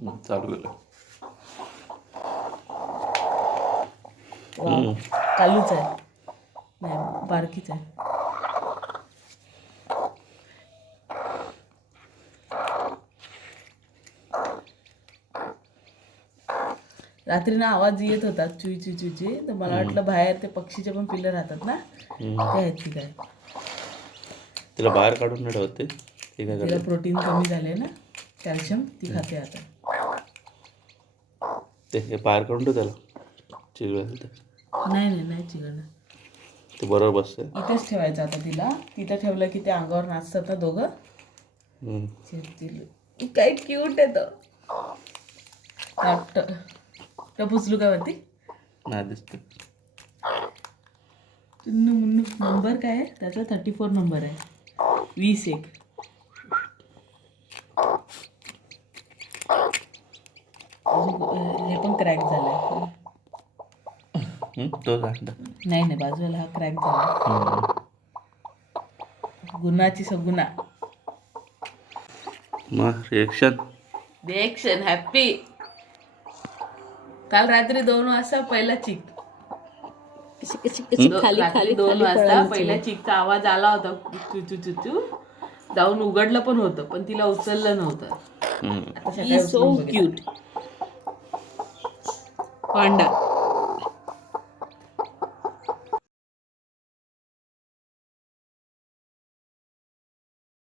चालू केलं. कालूच आहे, नाही बारकीच आहे. रात्री ना आवाज येत होता चुई चुई चुई, तर मला वाटलं बाहेर ते पक्षीचे पण पिल्लं राहतात ना, ते आहेत की काय. तिला बाहेर काढून नाही ठेवते. ते काय तिला करते? प्रोटीन कमी झाले ना, कॅल्शियम, ती खाते आता. ते बाहेर काढून ठेव त्याला. चिघळेल ते. नाही चिकन ते बरोबर बसते. इथेच ठेवायचं आता तिला. तिथं ठेवलं की ते अंगावर नाचतात ना दोघं. काय क्यूट आहे तो. पुसलू का वरती. नाही दिसते. नंबर काय आहे त्याचा? 34 नंबर आहे. 21. हे पण क्रॅक झालंय. तो गांडा. नाही बाजूला हा क्रॅक झाला. गुणाची सगुणा. मग रिएक्शन हॅप्पी. काल रात्री 2 वाजता पहिला चिक. खाली खाली 2 वाजता पहिल्या चिकचा आवाज आला होता. चू चू चू चू. जाऊन उघडलं पण होतं, पण तिला उचललं नव्हतं. आता सकाळी सो क्यूट पांडा.